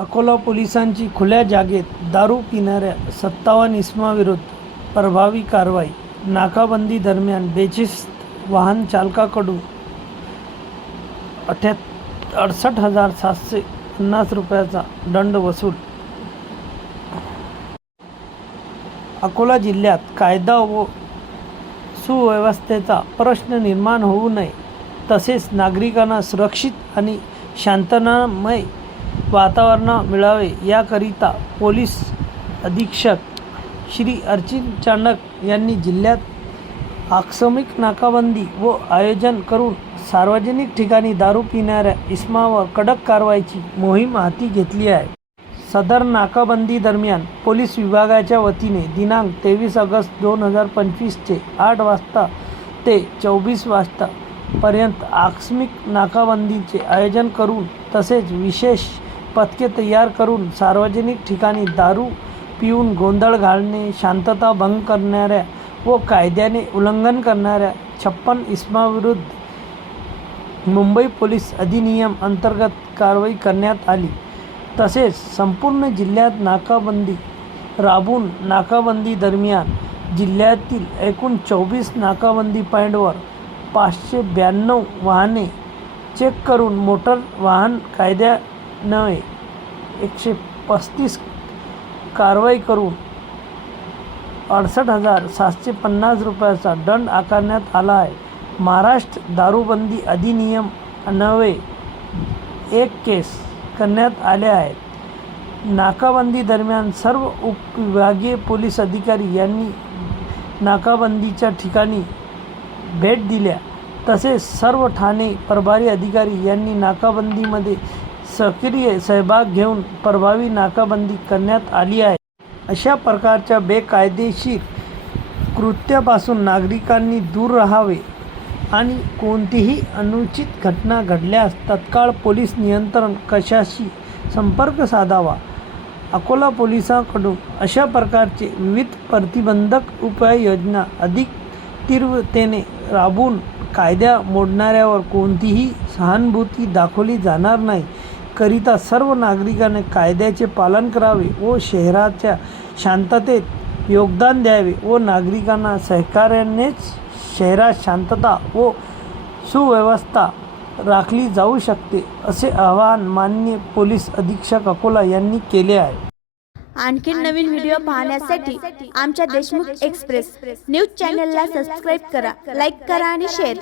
अकोला पोलिसांची खुल्या जागेत दारू पिणाऱ्या सत्तावन्न इसमाविरुद्ध प्रभावी कारवाई नाकाबंदी दरम्यान बेचिस्त वाहन चालकाकडून अठ्या अडसष्ट हजार सातशे पन्नास रुपयाचा दंड वसूल. अकोला जिल्ह्यात कायदा व सुव्यवस्थेचा प्रश्न निर्माण होऊ नये तसेच नागरिकांना सुरक्षित आणि शांतनामय वातावरण मिळावे याकरिता पोलीस अधीक्षक श्री अर्चित चांडक यांनी जिल्ह्यात आकस्मिक नाकाबंदी व आयोजन करून सार्वजनिक ठिकाणी दारू पिणाऱ्या इस्मावर कडक कारवाईची मोहीम हाती घेतली आहे. सदर नाकाबंदी दरम्यान पोलीस विभागाच्या वतीने दिनांक तेवीस ऑगस्ट दोन हजार पंचवीसचे आठ वाजता ते चोवीस वाजता पर्यंत आकस्मिक नाकाबंदीचे आयोजन करून तसेच विशेष पथके तयार करून सार्वजनिक ठिकाणी दारू पिऊन गोंधळ घालणे शांतता भंग करणाऱ्या व कायद्याने उल्लंघन करणाऱ्या छप्पन इस्माविरुद्ध मुंबई पोलीस अधिनियम अंतर्गत कारवाई करण्यात आली. तसेच संपूर्ण जिल्ह्यात नाकाबंदी राबून नाकाबंदी दरम्यान जिल्ह्यातील एकूण चोवीस नाकाबंदी पॉईंटवर पाचशे ब्याण्णव वाहने चेक करून मोटर वाहन कायद्या नव्हे एकशे पस्तीस कारवाई करून अडसष्ट हजार सातशे पन्नास रुपयाचा दंड आकारण्यात आला आहे. महाराष्ट्र दारूबंदी अधिनियम नव्हे एक केस करण्यात आले आहेत. नाकाबंदी दरम्यान सर्व उपविभागीय पोलीस अधिकारी यांनी नाकाबंदीच्या ठिकाणी भेट दिल्या. तसेच सर्व ठाणे प्रभारी अधिकारी यांनी नाकाबंदीमध्ये सक्रिय सहभाग घेऊन प्रभावी नाकाबंदी करण्यात आली आहे. अशा प्रकारच्या बेकायदेशीर कृत्यापासून नागरिकांनी दूर राहावे आणि कोणतीही अनुचित घटना घडल्यास तत्काळ पोलीस नियंत्रण कशाशी संपर्क साधावा? अकोला पोलिसांकडून अशा प्रकारचे विविध प्रतिबंधक उपाययोजना अधिक तीव्रतेने राबवून कायद्या मोडणाऱ्यावर कोणतीही सहानुभूती दाखवली जाणार नाही. करिता सर्व नागरिकांनी कायद्याचे पालन करावे व शहराच्या शांततेत योगदान द्यावे व नागरिकांना सहकार्यानेच शहरात शांतता व सुव्यवस्था राखली जाऊ शकते असे आवाहन माननीय पोलीस अधीक्षक अकोला यांनी केले आहे. आणखी नवीन व्हिडिओ पाहण्यासाठी आमच्या देशमुख एक्सप्रेस न्यूज चॅनलला सबस्क्राईब करा लाईक करा आणि शेअर करा.